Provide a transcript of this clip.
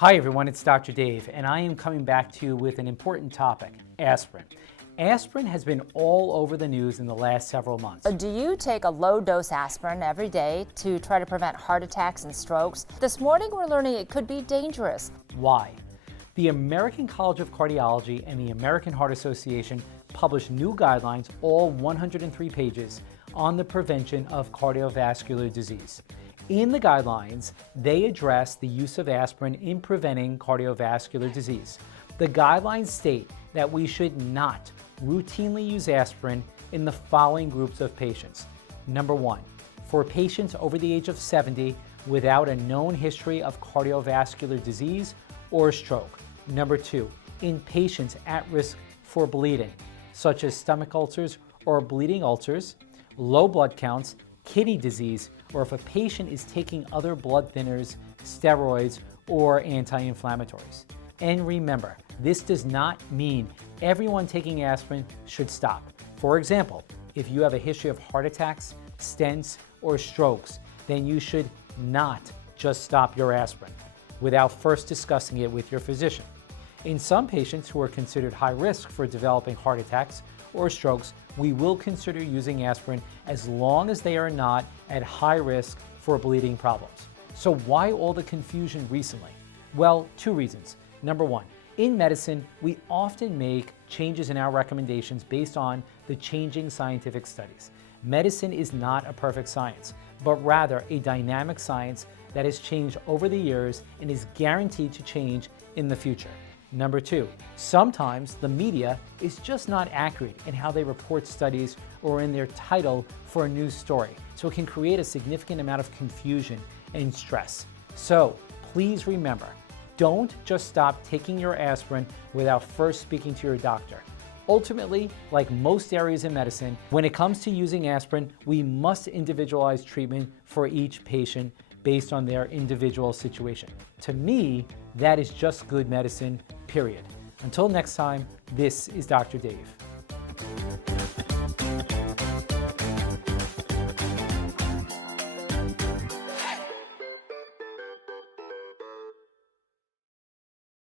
Hi everyone, it's Dr. Dave, and I am coming back to you with an important topic, aspirin. Aspirin has been all over the news in the last several months. Do you take a low-dose aspirin every day to try to prevent heart attacks and strokes? This morning we're learning it could be dangerous. Why? The American College of Cardiology and the American Heart Association published new guidelines, all 103 pages, on the prevention of cardiovascular disease. In the guidelines, they address the use of aspirin in preventing cardiovascular disease. The guidelines state that we should not routinely use aspirin in the following groups of patients. Number 1, for patients over the age of 70 without a known history of cardiovascular disease or stroke. Number 2, in patients at risk for bleeding, such as stomach ulcers or bleeding ulcers, low blood counts, kidney disease, or if a patient is taking other blood thinners, steroids, or anti-inflammatories. And remember, this does not mean everyone taking aspirin should stop. For example, if you have a history of heart attacks, stents, or strokes, then you should not just stop your aspirin without first discussing it with your physician. In some patients who are considered high risk for developing heart attacks or strokes, we will consider using aspirin as long as they are not at high risk for bleeding problems. So why all the confusion recently? Well, 2 reasons. Number 1, in medicine, we often make changes in our recommendations based on the changing scientific studies. Medicine is not a perfect science, but rather a dynamic science that has changed over the years and is guaranteed to change in the future. Number 2, sometimes the media is just not accurate in how they report studies or in their title for a news story, so it can create a significant amount of confusion and stress. So please remember, don't just stop taking your aspirin without first speaking to your doctor. Ultimately, like most areas in medicine, when it comes to using aspirin, we must individualize treatment for each patient based on their individual situation. To me, that is just good medicine, period. Until next time, this is Dr. Dave.